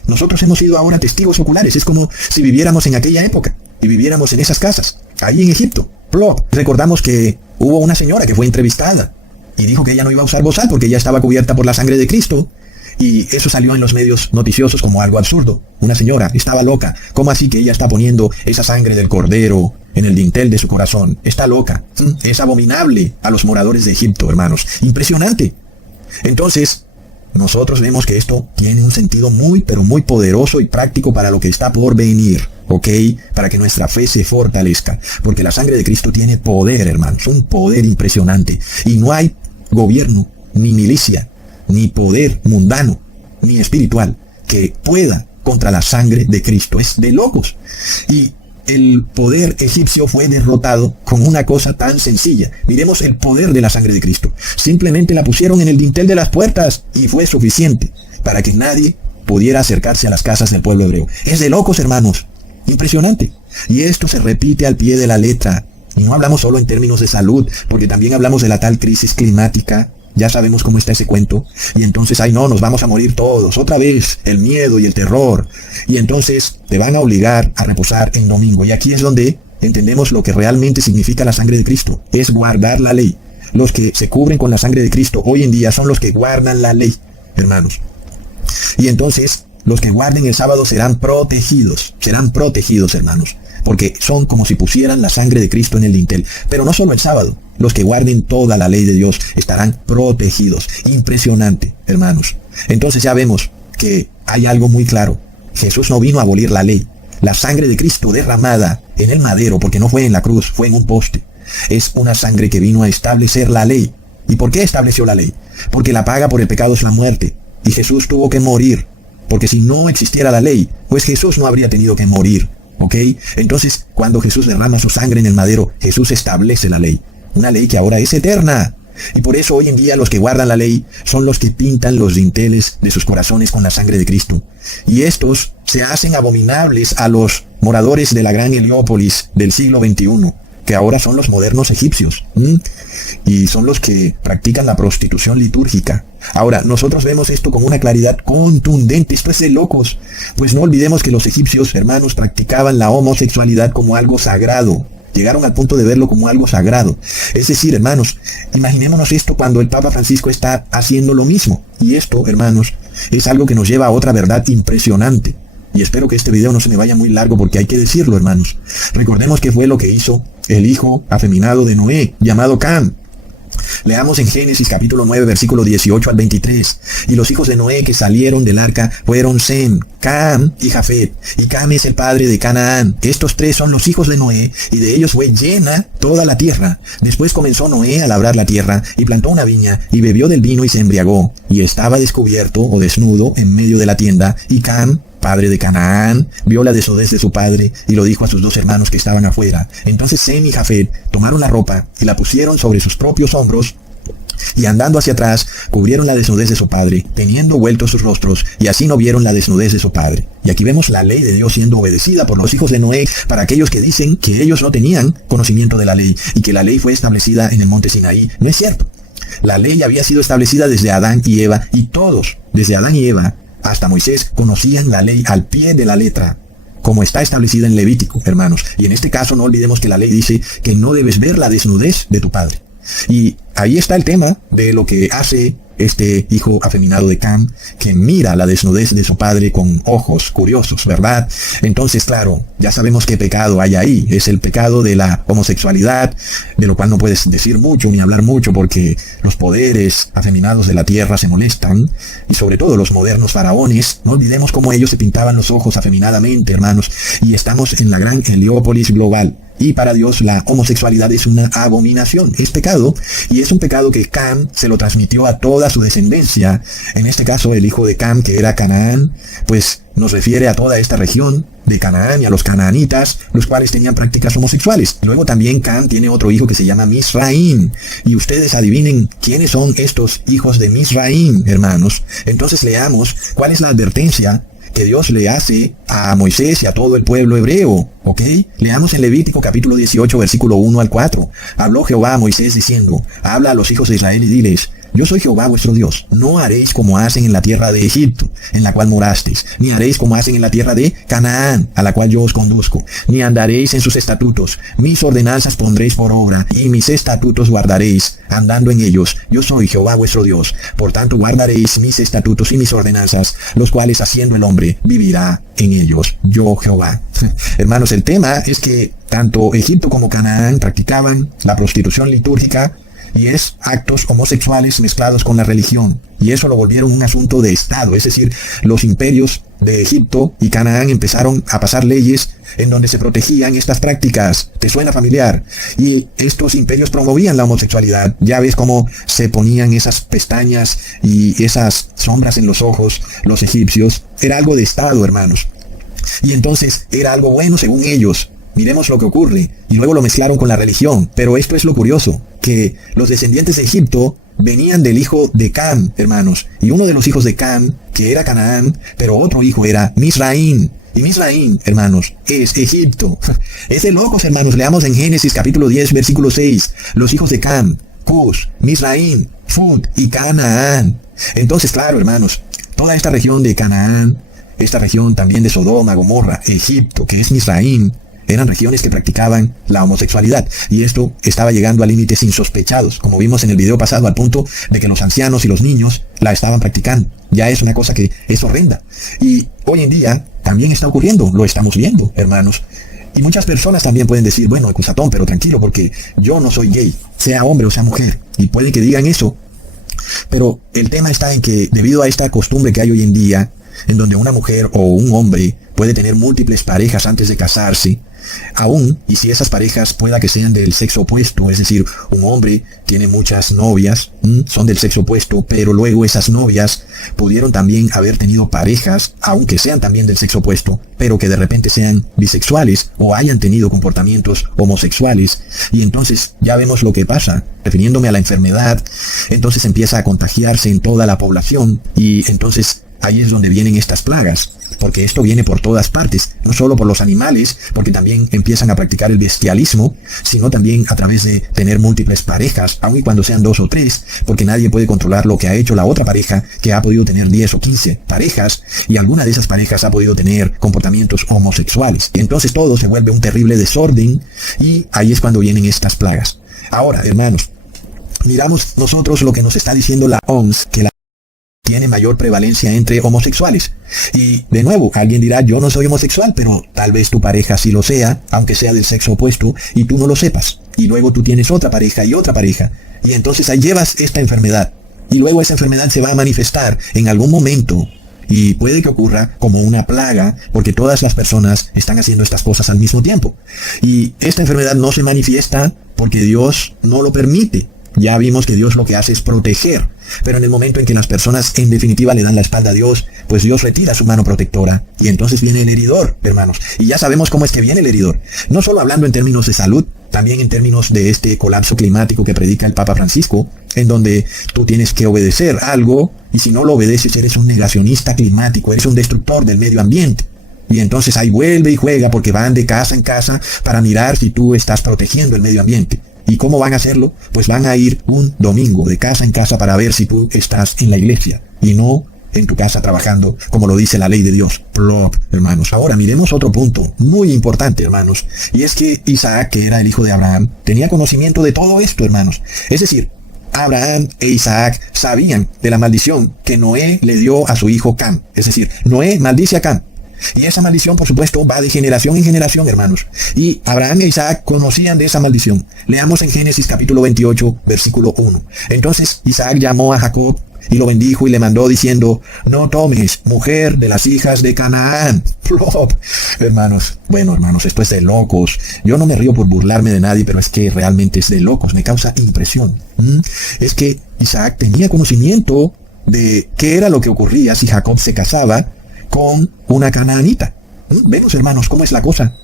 Nosotros hemos sido ahora testigos oculares. Es como si viviéramos en aquella época y viviéramos en esas casas, ahí en Egipto. Plop. Recordamos que hubo una señora que fue entrevistada y dijo que ella no iba a usar bozal porque ella estaba cubierta por la sangre de Cristo. Y eso salió en los medios noticiosos como algo absurdo. Una señora estaba loca. ¿Cómo así que ella está poniendo esa sangre del cordero en el dintel de su corazón? Está loca. Es abominable a los moradores de Egipto, hermanos. Impresionante. Entonces, nosotros vemos que esto tiene un sentido muy, pero muy poderoso y práctico para lo que está por venir. ¿Ok? Para que nuestra fe se fortalezca. Porque la sangre de Cristo tiene poder, hermanos. Un poder impresionante. Y no hay gobierno, ni milicia, ni poder mundano, ni espiritual, que pueda contra la sangre de Cristo. Es de locos. Y el poder egipcio fue derrotado con una cosa tan sencilla. Miremos el poder de la sangre de Cristo. Simplemente la pusieron en el dintel de las puertas y fue suficiente para que nadie pudiera acercarse a las casas del pueblo hebreo. Es de locos, hermanos. Impresionante. Y esto se repite al pie de la letra. Y no hablamos solo en términos de salud, porque también hablamos de la tal crisis climática. Ya sabemos cómo está ese cuento. Y entonces, ay no, nos vamos a morir todos. Otra vez, el miedo y el terror. Y entonces te van a obligar a reposar en domingo. Y aquí es donde entendemos lo que realmente significa la sangre de Cristo. Es guardar la ley. Los que se cubren con la sangre de Cristo hoy en día son los que guardan la ley, hermanos. Y entonces, los que guarden el sábado serán protegidos, hermanos. Porque son como si pusieran la sangre de Cristo en el dintel. Pero no solo el sábado. Los que guarden toda la ley de Dios estarán protegidos. Impresionante, hermanos. Entonces ya vemos que hay algo muy claro. Jesús no vino a abolir la ley. La sangre de Cristo derramada en el madero, porque no fue en la cruz, fue en un poste. Es una sangre que vino a establecer la ley. ¿Y por qué estableció la ley? Porque la paga por el pecado es la muerte. Y Jesús tuvo que morir. Porque si no existiera la ley, pues Jesús no habría tenido que morir. ¿Ok? Entonces, cuando Jesús derrama su sangre en el madero, Jesús establece la ley. Una ley que ahora es eterna. Y por eso hoy en día los que guardan la ley son los que pintan los dinteles de sus corazones con la sangre de Cristo. Y estos se hacen abominables a los moradores de la gran Heliópolis del siglo XXI, que ahora son los modernos egipcios. Y son los que practican la prostitución litúrgica. Ahora, nosotros vemos esto con una claridad contundente. Esto es de locos. Pues no olvidemos que los egipcios, hermanos, practicaban la homosexualidad como algo sagrado. Llegaron al punto de verlo como algo sagrado. Es decir, hermanos, imaginémonos esto cuando el Papa Francisco está haciendo lo mismo. Y esto, hermanos, es algo que nos lleva a otra verdad impresionante. Y espero que este video no se me vaya muy largo porque hay que decirlo, hermanos. Recordemos que fue lo que hizo el hijo afeminado de Noé, llamado Cam. Leamos en Génesis capítulo 9, versículo 18 al 23. Y los hijos de Noé que salieron del arca fueron Sem, Cam y Jafet. Y Cam es el padre de Canaán. Estos tres son los hijos de Noé, y de ellos fue llena toda la tierra. Después comenzó Noé a labrar la tierra, y plantó una viña, y bebió del vino y se embriagó. Y estaba descubierto o desnudo en medio de la tienda, y Cam, padre de Canaán, vio la desnudez de su padre, y lo dijo a sus dos hermanos que estaban afuera. Entonces Sem y Jafet tomaron la ropa, y la pusieron sobre sus propios hombros, y andando hacia atrás, cubrieron la desnudez de su padre, teniendo vueltos sus rostros, y así no vieron la desnudez de su padre. Y aquí vemos la ley de Dios siendo obedecida por los hijos de Noé, para aquellos que dicen que ellos no tenían conocimiento de la ley, y que la ley fue establecida en el monte Sinaí. No es cierto. La ley había sido establecida desde Adán y Eva, y todos, desde Adán y Eva, hasta Moisés, conocían la ley al pie de la letra, como está establecida en Levítico, hermanos. Y en este caso no olvidemos que la ley dice que no debes ver la desnudez de tu padre. Y ahí está el tema de lo que hace este hijo afeminado de Cam, que mira la desnudez de su padre con ojos curiosos, ¿verdad? Entonces, claro, ya sabemos qué pecado hay ahí. Es el pecado de la homosexualidad, de lo cual no puedes decir mucho ni hablar mucho porque los poderes afeminados de la tierra se molestan, y sobre todo los modernos faraones. No olvidemos cómo ellos se pintaban los ojos afeminadamente, hermanos, y estamos en la gran Heliópolis global. Y para Dios la homosexualidad es una abominación, es pecado, y es un pecado que Cam se lo transmitió a toda su descendencia. En este caso el hijo de Cam, que era Canaán, pues nos refiere a toda esta región de Canaán y a los canaanitas, los cuales tenían prácticas homosexuales. Luego también Cam tiene otro hijo que se llama Misraim, y ustedes adivinen quiénes son estos hijos de Misraim, hermanos. Entonces leamos cuál es la advertencia que Dios le hace a Moisés y a todo el pueblo hebreo, ¿ok? Leamos en Levítico capítulo 18, versículo 1 al 4. Habló Jehová a Moisés diciendo, habla a los hijos de Israel y diles, yo soy Jehová vuestro Dios, no haréis como hacen en la tierra de Egipto, en la cual morasteis, ni haréis como hacen en la tierra de Canaán, a la cual yo os conduzco, ni andaréis en sus estatutos, mis ordenanzas pondréis por obra, y mis estatutos guardaréis, andando en ellos, yo soy Jehová vuestro Dios, por tanto guardaréis mis estatutos y mis ordenanzas, los cuales haciendo el hombre vivirá en ellos, yo Jehová. Hermanos, el tema es que tanto Egipto como Canaán practicaban la prostitución litúrgica, y es actos homosexuales mezclados con la religión, y eso lo volvieron un asunto de Estado. Es decir, los imperios de Egipto y Canaán empezaron a pasar leyes en donde se protegían estas prácticas. ¿Te suena familiar? Y estos imperios promovían la homosexualidad. Ya ves cómo se ponían esas pestañas y esas sombras en los ojos los egipcios. Era algo de Estado, hermanos, y entonces era algo bueno según ellos. Miremos lo que ocurre, y luego lo mezclaron con la religión. Pero esto es lo curioso, que los descendientes de Egipto venían del hijo de Cam, hermanos, y uno de los hijos de Cam, que era Canaán, pero otro hijo era Misraim. Y Misraim, hermanos, es Egipto. Es de locos, hermanos. Leamos en Génesis capítulo 10, versículo 6, los hijos de Cam, Cus, Misraim, Fut y Canaán. Entonces, claro, hermanos, toda esta región de Canaán, esta región también de Sodoma, Gomorra, Egipto, que es Misraim, eran regiones que practicaban la homosexualidad, y esto estaba llegando a límites insospechados, como vimos en el video pasado, al punto de que los ancianos y los niños la estaban practicando. Ya es una cosa que es horrenda, y hoy en día también está ocurriendo, lo estamos viendo, hermanos. Y muchas personas también pueden decir, bueno, Cusatón, pero tranquilo, porque yo no soy gay, sea hombre o sea mujer, y pueden que digan eso, pero el tema está en que debido a esta costumbre que hay hoy en día, en donde una mujer o un hombre puede tener múltiples parejas antes de casarse, aún, y si esas parejas pueda que sean del sexo opuesto, es decir, un hombre tiene muchas novias, son del sexo opuesto, pero luego esas novias pudieron también haber tenido parejas, aunque sean también del sexo opuesto, pero que de repente sean bisexuales o hayan tenido comportamientos homosexuales, y entonces ya vemos lo que pasa, refiriéndome a la enfermedad, entonces empieza a contagiarse en toda la población, y entonces ahí es donde vienen estas plagas, porque esto viene por todas partes, no solo por los animales, porque también empiezan a practicar el bestialismo, sino también a través de tener múltiples parejas, aun y cuando sean 2 o 3, porque nadie puede controlar lo que ha hecho la otra pareja, que ha podido tener 10 o 15 parejas, y alguna de esas parejas ha podido tener comportamientos homosexuales. Y entonces todo se vuelve un terrible desorden, y ahí es cuando vienen estas plagas. Ahora, hermanos, miramos nosotros lo que nos está diciendo la OMS, que la tiene mayor prevalencia entre homosexuales. Y de nuevo, alguien dirá, yo no soy homosexual, pero tal vez tu pareja sí lo sea, aunque sea del sexo opuesto, y tú no lo sepas. y luego tú tienes otra pareja y otra pareja, y entonces ahí llevas esta enfermedad, y luego esa enfermedad se va a manifestar en algún momento, y puede que ocurra como una plaga, porque todas las personas están haciendo estas cosas al mismo tiempo. Y esta enfermedad no se manifiesta porque Dios no lo permite. Ya vimos que Dios lo que hace es proteger. Pero en el momento en que las personas en definitiva le dan la espalda a Dios, pues Dios retira su mano protectora. Y entonces viene el heridor, hermanos. Y ya sabemos cómo es que viene el heridor. No solo hablando en términos de salud, también en términos de este colapso climático que predica el Papa Francisco, en donde tú tienes que obedecer algo, y si no lo obedeces eres un negacionista climático, eres un destructor del medio ambiente. Y entonces ahí vuelve y juega porque van de casa en casa para mirar si tú estás protegiendo el medio ambiente. ¿Y cómo van a hacerlo? Pues van a ir un domingo de casa en casa para ver si tú estás en la iglesia y no en tu casa trabajando, como lo dice la ley de Dios. Plop, hermanos. Ahora miremos otro punto muy importante, hermanos. Y es que Isaac, que era el hijo de Abraham, tenía conocimiento de todo esto, hermanos. Es decir, Abraham e Isaac sabían de la maldición que Noé le dio a su hijo Cam. Es decir, Noé maldice a Cam. Y esa maldición, por supuesto, va de generación en generación, hermanos. Y Abraham e Isaac conocían de esa maldición. Leamos en Génesis capítulo 28, versículo 1. Entonces Isaac llamó a Jacob y lo bendijo y le mandó diciendo: no tomes mujer de las hijas de Canaán. Plop. Hermanos, bueno, hermanos, esto es de locos. Yo no me río por burlarme de nadie, pero es que realmente es de locos. Me causa impresión. Es que Isaac tenía conocimiento de qué era lo que ocurría si Jacob se casaba con una canaanita. Vemos, hermanos, cómo es la cosa.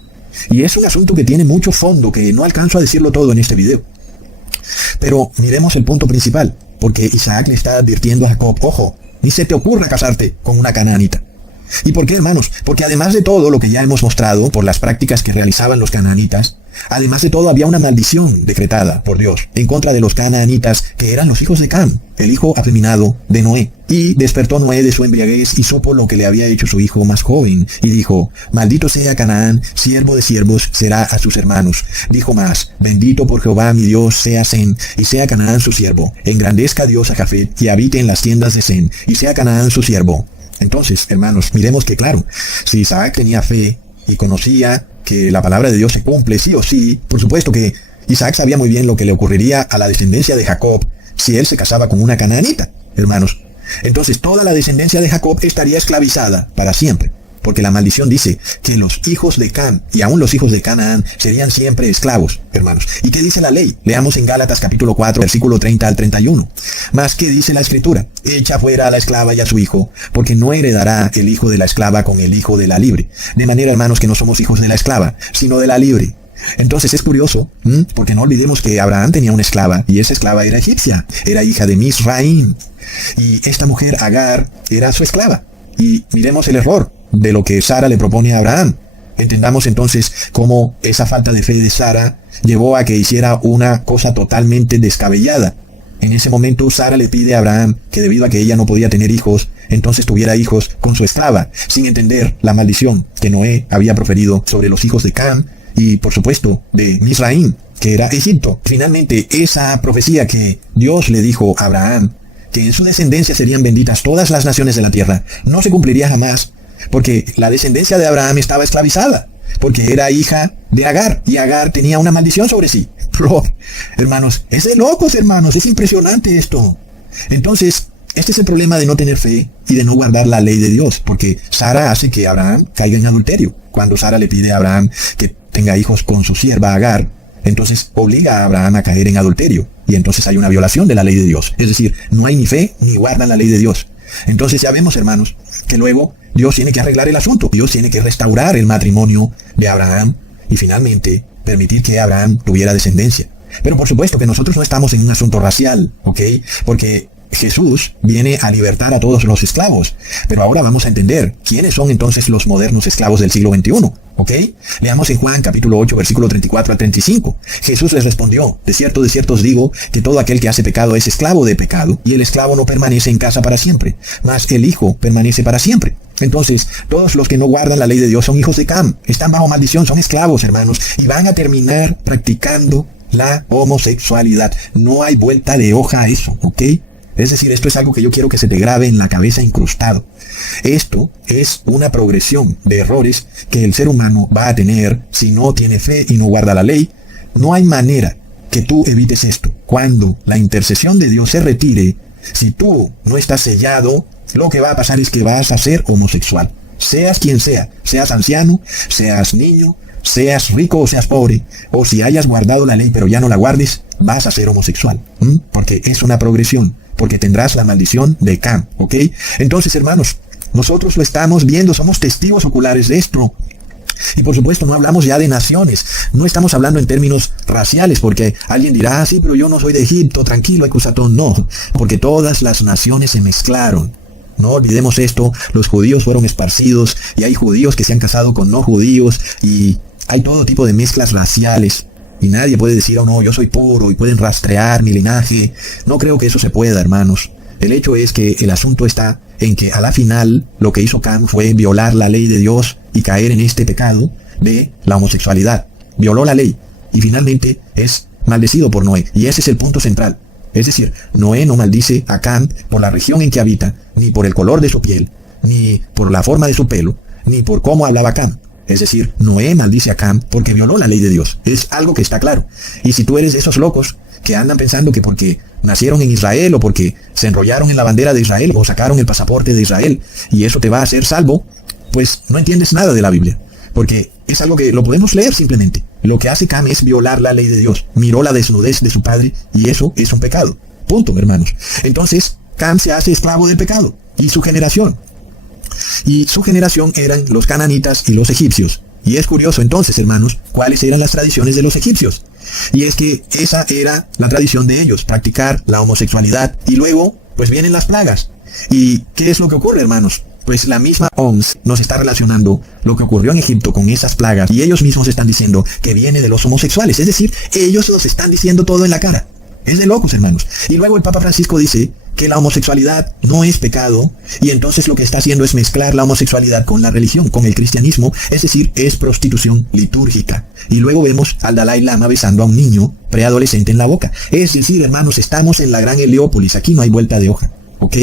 Y es un asunto que tiene mucho fondo, que no alcanzo a decirlo todo en este video. Pero miremos el punto principal, porque Isaac le está advirtiendo a Jacob: ojo, ni se te ocurra casarte con una canaanita. ¿Y por qué, hermanos? Porque además de todo lo que ya hemos mostrado por las prácticas que realizaban los canaanitas, además de todo había una maldición decretada por Dios en contra de los canaanitas, que eran los hijos de Cam, el hijo afeminado de Noé. Y despertó Noé de su embriaguez y supo lo que le había hecho su hijo más joven, y dijo: maldito sea Canaán, siervo de siervos será a sus hermanos. Dijo más: bendito por Jehová mi Dios sea Sem, y sea Canaán su siervo. Engrandezca Dios a Jafet, y habite en las tiendas de Sem, y sea Canaán su siervo. Entonces, hermanos, miremos que claro, si Isaac tenía fe y conocía que la palabra de Dios se cumple sí o sí, por supuesto que Isaac sabía muy bien lo que le ocurriría a la descendencia de Jacob si él se casaba con una canaanita, hermanos. Entonces toda la descendencia de Jacob estaría esclavizada para siempre, porque la maldición dice que los hijos de Cam y aún los hijos de Canaán serían siempre esclavos, hermanos. ¿Y qué dice la ley? Leamos en Gálatas capítulo 4, versículo 30 al 31. Mas, ¿qué dice la Escritura? Echa fuera a la esclava y a su hijo, porque no heredará el hijo de la esclava con el hijo de la libre. De manera, hermanos, que no somos hijos de la esclava, sino de la libre. Entonces es curioso, porque no olvidemos que Abraham tenía una esclava, y esa esclava era egipcia, era hija de Misraim. Y esta mujer, Agar, era su esclava. Y miremos el error de lo que Sara le propone a Abraham. Entendamos entonces cómo esa falta de fe de Sara llevó a que hiciera una cosa totalmente descabellada. En ese momento Sara le pide a Abraham que, debido a que ella no podía tener hijos, entonces tuviera hijos con su esclava, sin entender la maldición que Noé había proferido sobre los hijos de Cam y, por supuesto, de Misraim, que era Egipto. Finalmente, esa profecía que Dios le dijo a Abraham, que en su descendencia serían benditas todas las naciones de la tierra, no se cumpliría jamás, porque la descendencia de Abraham estaba esclavizada, porque era hija de Agar, y Agar tenía una maldición sobre sí. Hermanos, es de locos, hermanos, es impresionante esto. Entonces, este es el problema de no tener fe y de no guardar la ley de Dios, porque Sara hace que Abraham caiga en adulterio. Cuando Sara le pide a Abraham que tenga hijos con su sierva Agar, entonces obliga a Abraham a caer en adulterio, y entonces hay una violación de la ley de Dios. Es decir, no hay ni fe ni guardan la ley de Dios. Entonces ya vemos, hermanos, que luego Dios tiene que arreglar el asunto. Dios tiene que restaurar el matrimonio de Abraham y finalmente permitir que Abraham tuviera descendencia. Pero por supuesto que nosotros no estamos en un asunto racial, ¿ok? Porque Jesús viene a libertar a todos los esclavos. Pero ahora vamos a entender quiénes son entonces los modernos esclavos del siglo XXI, ¿ok? Leamos en Juan capítulo 8, versículo 34 a 35. Jesús les respondió: de cierto os digo, que todo aquel que hace pecado es esclavo de pecado, y el esclavo no permanece en casa para siempre, mas el Hijo permanece para siempre. Entonces, todos los que no guardan la ley de Dios son hijos de Cam, están bajo maldición, son esclavos, hermanos, y van a terminar practicando la homosexualidad. No hay vuelta de hoja a eso, ¿ok? Es decir, esto es algo que yo quiero que se te grabe en la cabeza incrustado. Esto es una progresión de errores que el ser humano va a tener si no tiene fe y no guarda la ley. No hay manera que tú evites esto. Cuando la intercesión de Dios se retire, si tú no estás sellado, lo que va a pasar es que vas a ser homosexual. Seas quien sea, seas anciano, seas niño, seas rico o seas pobre, o si hayas guardado la ley pero ya no la guardes, vas a ser homosexual. Porque es una progresión, porque tendrás la maldición de Cam, ¿ok? Entonces, hermanos, nosotros lo estamos viendo, somos testigos oculares de esto. Y por supuesto no hablamos ya de naciones, no estamos hablando en términos raciales, porque alguien dirá, sí, pero yo no soy de Egipto, tranquilo, Ecusatón. No, porque todas las naciones se mezclaron. No olvidemos esto, los judíos fueron esparcidos, y hay judíos que se han casado con no judíos, y hay todo tipo de mezclas raciales, y nadie puede decir, oh no, yo soy puro, y pueden rastrear mi linaje. No creo que eso se pueda, hermanos. El hecho es que el asunto está en que a la final lo que hizo Cam fue violar la ley de Dios y caer en este pecado de la homosexualidad. Violó la ley y finalmente es maldecido por Noé. Y ese es el punto central. Es decir, Noé no maldice a Cam por la región en que habita, ni por el color de su piel, ni por la forma de su pelo, ni por cómo hablaba Cam. Es decir, Noé maldice a Cam porque violó la ley de Dios. Es algo que está claro. Y si tú eres de esos locos que andan pensando que porque nacieron en Israel o porque se enrollaron en la bandera de Israel o sacaron el pasaporte de Israel y eso te va a hacer salvo, pues no entiendes nada de la Biblia. Porque es algo que lo podemos leer simplemente. Lo que hace Cam es violar la ley de Dios. Miró la desnudez de su padre y eso es un pecado. Punto, hermanos. Entonces, Cam se hace esclavo del pecado y su generación. Y su generación eran los cananitas y los egipcios. Y es curioso entonces, hermanos, cuáles eran las tradiciones de los egipcios. Y es que esa era la tradición de ellos, practicar la homosexualidad. Y luego, pues vienen las plagas. ¿Y qué es lo que ocurre, hermanos? Pues la misma OMS nos está relacionando lo que ocurrió en Egipto con esas plagas. Y ellos mismos están diciendo que viene de los homosexuales. Es decir, ellos nos están diciendo todo en la cara. Es de locos, hermanos. Y luego el Papa Francisco dice que la homosexualidad no es pecado, y entonces lo que está haciendo es mezclar la homosexualidad con la religión, con el cristianismo, es decir, es prostitución litúrgica. Y luego vemos al Dalai Lama besando a un niño preadolescente en la boca. Es decir, hermanos, estamos en la gran Heliópolis, aquí no hay vuelta de hoja, ¿ok?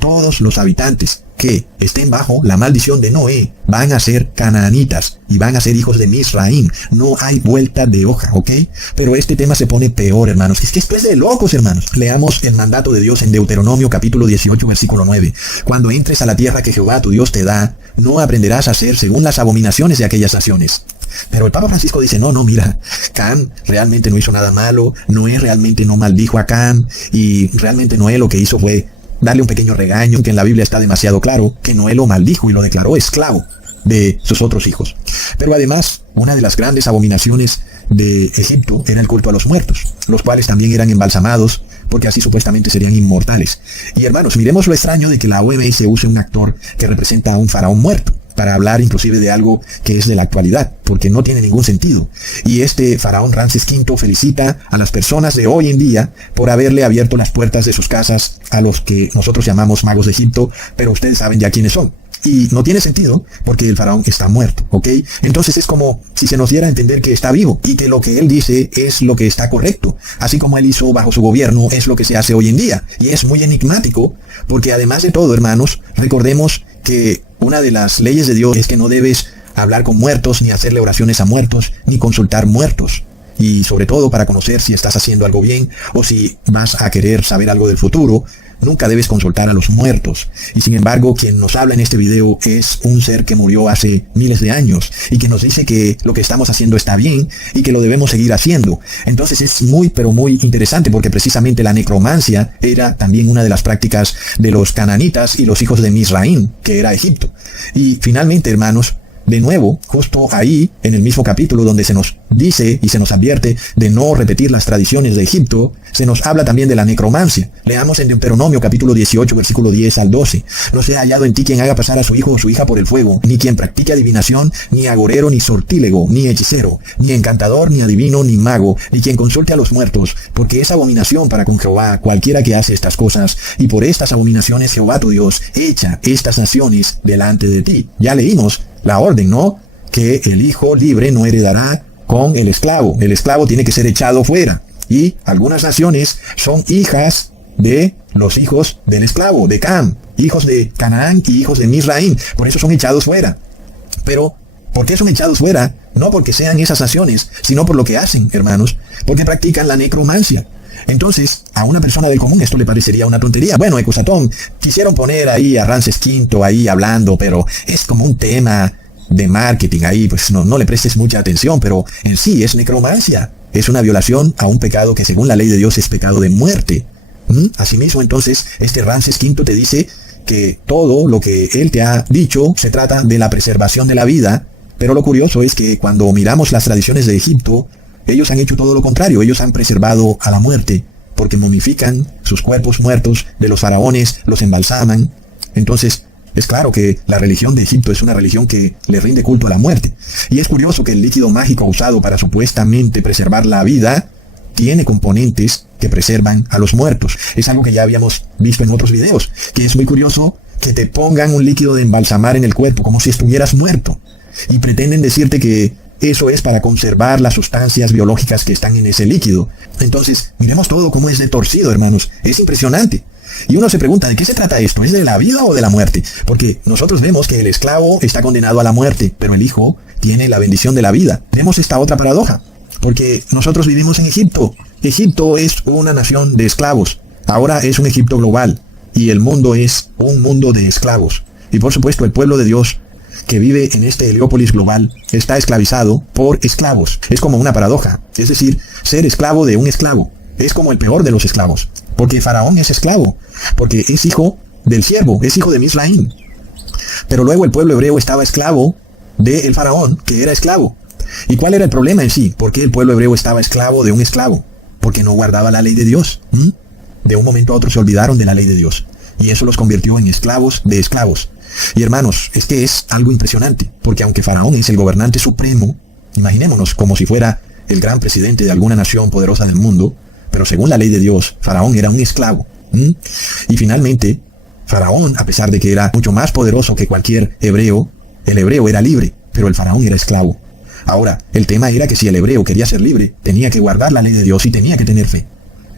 Todos los habitantes que estén bajo la maldición de Noé van a ser canaanitas y van a ser hijos de Misraim. No hay vuelta de hoja, ¿ok? Pero este tema se pone peor, hermanos. Es que esto es de locos, hermanos. Leamos el mandato de Dios en Deuteronomio capítulo 18, versículo 9. Cuando entres a la tierra que Jehová tu Dios te da, no aprenderás a hacer según las abominaciones de aquellas naciones. Pero el Papa Francisco dice, no, mira, Cam realmente no hizo nada malo, Noé realmente no maldijo a Cam, y realmente Noé lo que hizo fue darle un pequeño regaño, que en la Biblia está demasiado claro, que Noé lo maldijo y lo declaró esclavo de sus otros hijos. Pero además, una de las grandes abominaciones de Egipto era el culto a los muertos, los cuales también eran embalsamados, porque así supuestamente serían inmortales. Y hermanos, miremos lo extraño de que la OMS use un actor que representa a un faraón muerto, para hablar inclusive de algo que es de la actualidad, porque no tiene ningún sentido. Y este faraón Ramsés V felicita a las personas de hoy en día por haberle abierto las puertas de sus casas a los que nosotros llamamos magos de Egipto, pero ustedes saben ya quiénes son. Y no tiene sentido porque el faraón está muerto, ¿ok? Entonces es como si se nos diera a entender que está vivo y que lo que él dice es lo que está correcto. Así como él hizo bajo su gobierno es lo que se hace hoy en día. Y es muy enigmático porque además de todo, hermanos, recordemos que una de las leyes de Dios es que no debes hablar con muertos, ni hacerle oraciones a muertos, ni consultar muertos. Y sobre todo para conocer si estás haciendo algo bien o si vas a querer saber algo del futuro, nunca debes consultar a los muertos. Y sin embargo, quien nos habla en este video es un ser que murió hace miles de años y que nos dice que lo que estamos haciendo está bien y que lo debemos seguir haciendo. Entonces es muy, pero muy interesante porque precisamente la necromancia era también una de las prácticas de los cananitas y los hijos de Misraim, que era Egipto. Y finalmente, hermanos, de nuevo, justo ahí, en el mismo capítulo donde se nos dice y se nos advierte de no repetir las tradiciones de Egipto, se nos habla también de la necromancia. Leamos en Deuteronomio capítulo 18, versículo 10 al 12. No sea hallado en ti quien haga pasar a su hijo o su hija por el fuego, ni quien practique adivinación, ni agorero, ni sortílego, ni hechicero, ni encantador, ni adivino, ni mago, ni quien consulte a los muertos, porque es abominación para con Jehová cualquiera que hace estas cosas, y por estas abominaciones Jehová tu Dios echa estas naciones delante de ti. Ya leímos la orden, ¿no? Que el hijo libre no heredará con el esclavo. El esclavo tiene que ser echado fuera. Y algunas naciones son hijas de los hijos del esclavo, de Cam, hijos de Canaán y hijos de Misraim. Por eso son echados fuera. Pero ¿Por qué son echados fuera? No porque sean esas naciones, sino por lo que hacen, hermanos, porque practican la necromancia. Entonces, a una persona del común esto le parecería una tontería. Bueno, Ecusatón, quisieron poner ahí a Ramsés V ahí hablando, pero es como un tema de marketing ahí, pues no le prestes mucha atención, pero en sí es necromancia. Es una violación a un pecado que según la ley de Dios es pecado de muerte. Asimismo, entonces, este Ramsés V te dice que todo lo que él te ha dicho se trata de la preservación de la vida, pero lo curioso es que cuando miramos las tradiciones de Egipto, ellos han hecho todo lo contrario. Ellos han preservado a la muerte, porque momifican sus cuerpos muertos de los faraones, los embalsaman. Entonces, es claro que la religión de Egipto es una religión que le rinde culto a la muerte. Y es curioso que el líquido mágico usado para supuestamente preservar la vida tiene componentes que preservan a los muertos. Es algo que ya habíamos visto en otros videos, que es muy curioso que te pongan un líquido de embalsamar en el cuerpo como si estuvieras muerto. Y pretenden decirte que eso es para conservar las sustancias biológicas que están en ese líquido. Entonces, miremos todo cómo es de torcido, hermanos. Es impresionante. Y uno se pregunta, ¿de qué se trata esto? ¿Es de la vida o de la muerte? Porque nosotros vemos que el esclavo está condenado a la muerte, pero el hijo tiene la bendición de la vida. Vemos esta otra paradoja, porque nosotros vivimos en Egipto. Egipto es una nación de esclavos. Ahora es un Egipto global. Y el mundo es un mundo de esclavos. Y por supuesto, el pueblo de Dios que vive en este Heliópolis global está esclavizado por esclavos. Es como una paradoja. Es decir, ser esclavo de un esclavo es como el peor de los esclavos. Porque Faraón es esclavo. Porque es hijo del siervo. Es hijo de Misraín. Pero luego el pueblo hebreo estaba esclavo del Faraón, que era esclavo. ¿Y cuál era el problema en sí? ¿Por qué el pueblo hebreo estaba esclavo de un esclavo? Porque no guardaba la ley de Dios. De un momento a otro se olvidaron de la ley de Dios. Y eso los convirtió en esclavos de esclavos. Y hermanos, es que es algo impresionante, porque aunque Faraón es el gobernante supremo, imaginémonos como si fuera el gran presidente de alguna nación poderosa del mundo, pero según la ley de Dios, Faraón era un esclavo. Y finalmente, Faraón, a pesar de que era mucho más poderoso que cualquier hebreo, el hebreo era libre, pero el Faraón era esclavo. Ahora, el tema era que si el hebreo quería ser libre, tenía que guardar la ley de Dios y tenía que tener fe.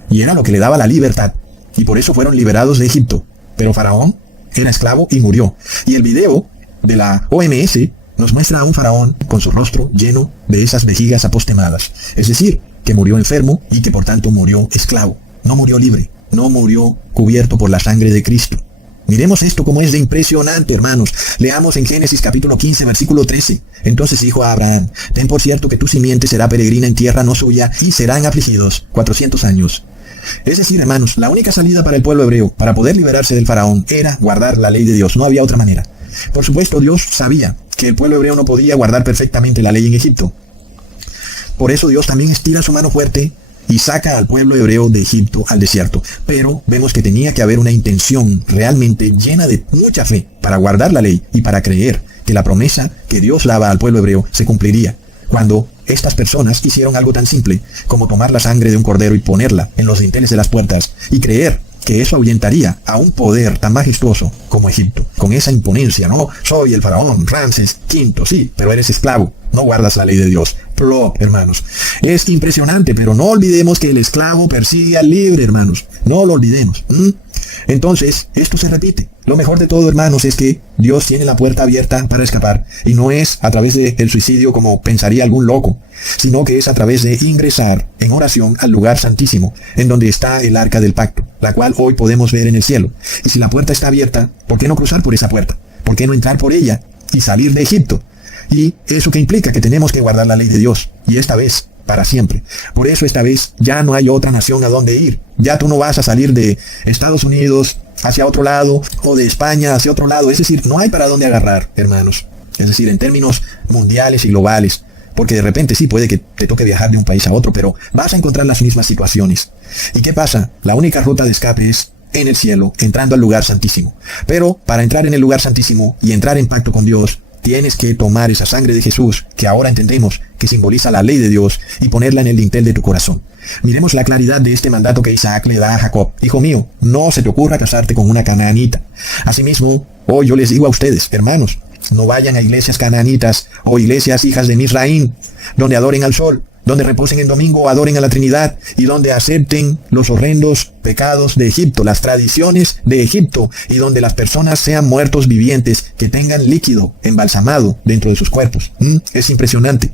Y era lo que le daba la libertad. Y por eso fueron liberados de Egipto. Pero Faraón era esclavo y murió. Y el video de la OMS nos muestra a un faraón con su rostro lleno de esas vejigas apostemadas. Es decir, que murió enfermo y que por tanto murió esclavo. No murió libre, no murió cubierto por la sangre de Cristo. Miremos esto como es de impresionante, hermanos. Leamos en Génesis capítulo 15, versículo 13. Entonces dijo a Abraham, ten por cierto que tu simiente será peregrina en tierra no suya y serán afligidos 400 años. Es decir, hermanos, la única salida para el pueblo hebreo, para poder liberarse del faraón, era guardar la ley de Dios. No había otra manera. Por supuesto, Dios sabía que el pueblo hebreo no podía guardar perfectamente la ley en Egipto. Por eso Dios también estira su mano fuerte y saca al pueblo hebreo de Egipto al desierto. Pero vemos que tenía que haber una intención realmente llena de mucha fe para guardar la ley y para creer que la promesa que Dios daba al pueblo hebreo se cumpliría. Cuando estas personas hicieron algo tan simple como tomar la sangre de un cordero y ponerla en los dinteles de las puertas y creer que eso ahuyentaría a un poder tan majestuoso como Egipto, con esa imponencia, ¿no? Soy el faraón Ramsés V, sí, pero eres esclavo, no guardas la ley de Dios. Plop, hermanos. Es impresionante, pero no olvidemos que el esclavo persigue al libre, hermanos. No lo olvidemos. Entonces, esto se repite. Lo mejor de todo, hermanos, es que Dios tiene la puerta abierta para escapar, y no es a través del suicidio como pensaría algún loco, sino que es a través de ingresar en oración al lugar santísimo, en donde está el arca del pacto, la cual hoy podemos ver en el cielo. Y si la puerta está abierta, ¿por qué no cruzar por esa puerta? ¿Por qué no entrar por ella y salir de Egipto? Y eso que implica que tenemos que guardar la ley de Dios, y esta vez para siempre. Por eso esta vez ya no hay otra nación a donde ir. Ya tú no vas a salir de Estados Unidos hacia otro lado, o de España hacia otro lado. Es decir, no hay para dónde agarrar, hermanos. Es decir, en términos mundiales y globales. Porque de repente sí puede que te toque viajar de un país a otro, pero vas a encontrar las mismas situaciones. ¿Y qué pasa? La única ruta de escape es en el cielo, entrando al lugar santísimo. Pero para entrar en el lugar santísimo y entrar en pacto con Dios, tienes que tomar esa sangre de Jesús, que ahora entendemos que simboliza la ley de Dios, y ponerla en el dintel de tu corazón. Miremos la claridad de este mandato que Isaac le da a Jacob. Hijo mío, no se te ocurra casarte con una canaanita. Asimismo, hoy yo les digo a ustedes, hermanos, no vayan a iglesias canaanitas o iglesias hijas de Misraín, donde adoren al sol, donde reposen en domingo, adoren a la Trinidad y donde acepten los horrendos pecados de Egipto, las tradiciones de Egipto, y donde las personas sean muertos vivientes, que tengan líquido embalsamado dentro de sus cuerpos. Es impresionante.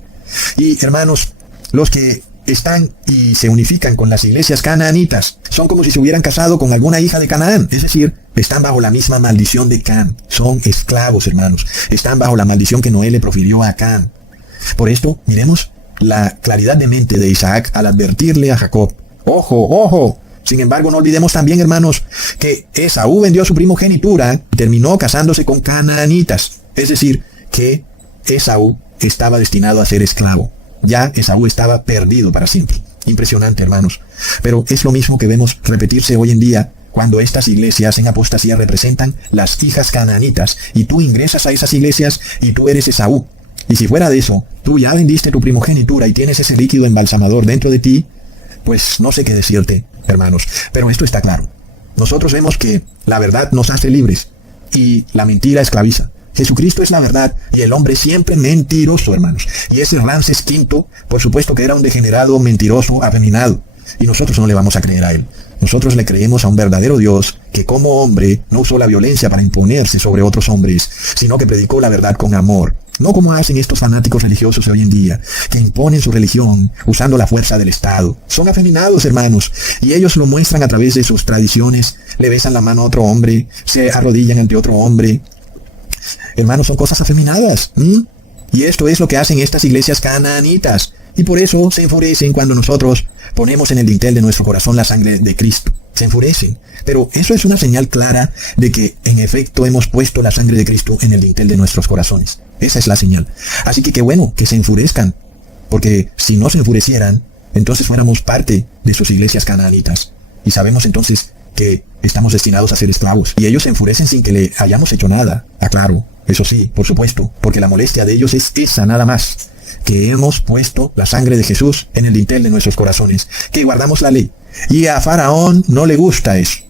Y hermanos, los que están y se unifican con las iglesias canaanitas son como si se hubieran casado con alguna hija de Canaán, es decir, están bajo la misma maldición de Cam. Son esclavos, hermanos, están bajo la maldición que Noé le profirió a Cam. Por esto, miremos la claridad de mente de Isaac al advertirle a Jacob: ¡ojo, ojo! Sin embargo, no olvidemos también, hermanos, que Esaú vendió su primogenitura y terminó casándose con canaanitas. Es decir, que Esaú estaba destinado a ser esclavo. Ya Esaú estaba perdido para siempre. Impresionante, hermanos. Pero es lo mismo que vemos repetirse hoy en día cuando estas iglesias en apostasía representan las hijas canaanitas, y tú ingresas a esas iglesias y tú eres Esaú. Y si fuera de eso, tú ya vendiste tu primogenitura y tienes ese líquido embalsamador dentro de ti, pues no sé qué decirte, hermanos. Pero esto está claro. Nosotros vemos que la verdad nos hace libres y la mentira esclaviza. Jesucristo es la verdad y el hombre siempre mentiroso, hermanos. Y ese Ramsés V, por supuesto que era un degenerado, mentiroso, afeminado. Y nosotros no le vamos a creer a él. Nosotros le creemos a un verdadero Dios que como hombre no usó la violencia para imponerse sobre otros hombres, sino que predicó la verdad con amor. No como hacen estos fanáticos religiosos de hoy en día, que imponen su religión usando la fuerza del Estado. Son afeminados, hermanos, y ellos lo muestran a través de sus tradiciones. Le besan la mano a otro hombre, se arrodillan ante otro hombre. Hermanos, son cosas afeminadas. Y esto es lo que hacen estas iglesias canaanitas. Y por eso se enfurecen cuando nosotros ponemos en el dintel de nuestro corazón la sangre de Cristo. Se enfurecen. Pero eso es una señal clara de que en efecto hemos puesto la sangre de Cristo en el dintel de nuestros corazones. Esa es la señal. Así que qué bueno que se enfurezcan. Porque si no se enfurecieran, entonces fuéramos parte de sus iglesias canaanitas. Y sabemos entonces que estamos destinados a ser esclavos. Y ellos se enfurecen sin que le hayamos hecho nada. Aclaro, eso sí, por supuesto, porque la molestia de ellos es esa nada más, que hemos puesto la sangre de Jesús en el dintel de nuestros corazones, que guardamos la ley. Y a Faraón no le gusta eso.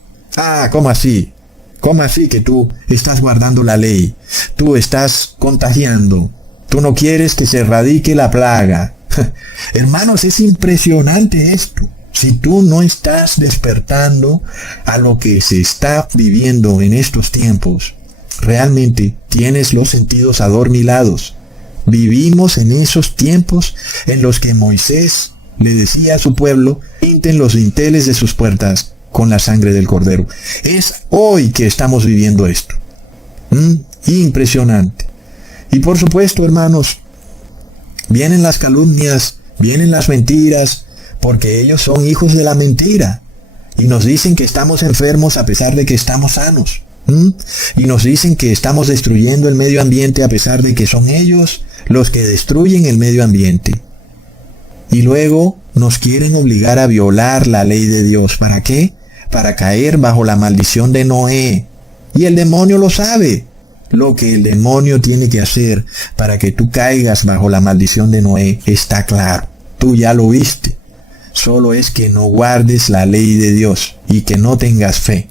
¿Cómo así? ¿Cómo así que tú estás guardando la ley? Tú estás contagiando. Tú no quieres que se erradique la plaga. Hermanos, es impresionante esto. Si tú no estás despertando a lo que se está viviendo en estos tiempos, realmente tienes los sentidos adormilados. Vivimos en esos tiempos en los que Moisés le decía a su pueblo: pinten los dinteles de sus puertas con la sangre del Cordero. Es hoy que estamos viviendo esto. Impresionante. Y por supuesto, hermanos, vienen las calumnias, vienen las mentiras, porque ellos son hijos de la mentira. Y nos dicen que estamos enfermos a pesar de que estamos sanos. Y nos dicen que estamos destruyendo el medio ambiente a pesar de que son ellos los que destruyen el medio ambiente. Y luego nos quieren obligar a violar la ley de Dios. ¿Para qué? Para caer bajo la maldición de Noé. Y el demonio lo sabe. Lo que el demonio tiene que hacer para que tú caigas bajo la maldición de Noé está claro. Tú ya lo viste. Solo es que no guardes la ley de Dios y que no tengas fe.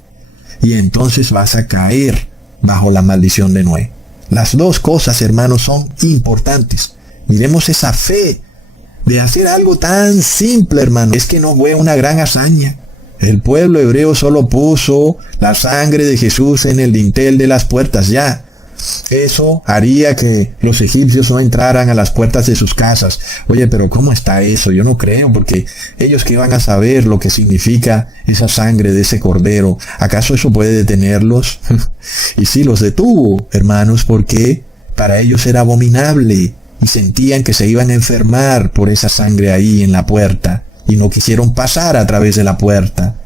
Y entonces vas a caer bajo la maldición de Noé. Las dos cosas, hermanos, son importantes. Miremos esa fe de hacer algo tan simple, hermano. Es que no fue una gran hazaña. El pueblo hebreo solo puso la sangre de Jesús en el dintel de las puertas, ya. Eso haría que los egipcios no entraran a las puertas de sus casas. Oye, pero ¿cómo está eso? Yo no creo, porque ellos que van a saber lo que significa esa sangre de ese cordero. ¿Acaso eso puede detenerlos? Y sí los detuvo, hermanos, porque para ellos era abominable y sentían que se iban a enfermar por esa sangre ahí en la puerta y no quisieron pasar a través de la puerta.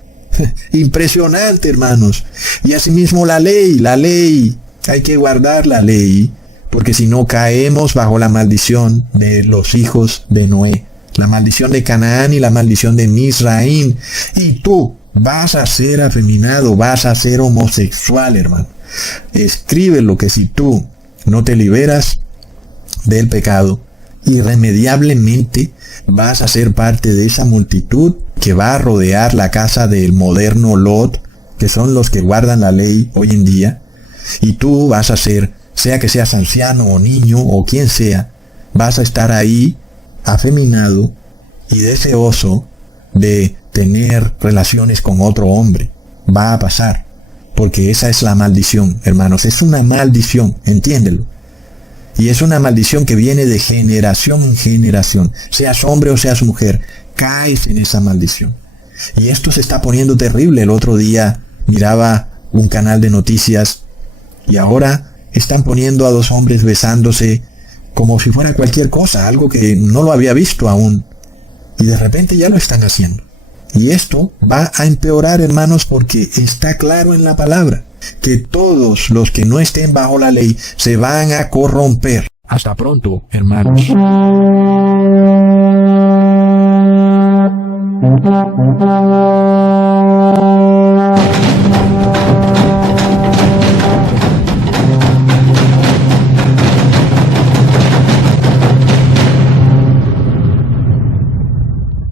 Impresionante, hermanos. Y asimismo la ley. Hay que guardar la ley, porque si no caemos bajo la maldición de los hijos de Noé, la maldición de Canaán y la maldición de Misraim. Y tú vas a ser afeminado, vas a ser homosexual, hermano. Escríbelo, que si tú no te liberas del pecado, irremediablemente vas a ser parte de esa multitud que va a rodear la casa del moderno Lot, que son los que guardan la ley hoy en día. Y tú vas a ser, sea que seas anciano o niño o quien sea, vas a estar ahí afeminado y deseoso de tener relaciones con otro hombre. Va a pasar, porque esa es la maldición, hermanos, es una maldición, entiéndelo. Y es una maldición que viene de generación en generación. Seas hombre o seas mujer, caes en esa maldición. Y esto se está poniendo terrible. El otro día miraba un canal de noticias y ahora están poniendo a dos hombres besándose como si fuera cualquier cosa, algo que no lo había visto aún. Y de repente ya lo están haciendo. Y esto va a empeorar, hermanos, porque está claro en la palabra que todos los que no estén bajo la ley se van a corromper. Hasta pronto, hermanos.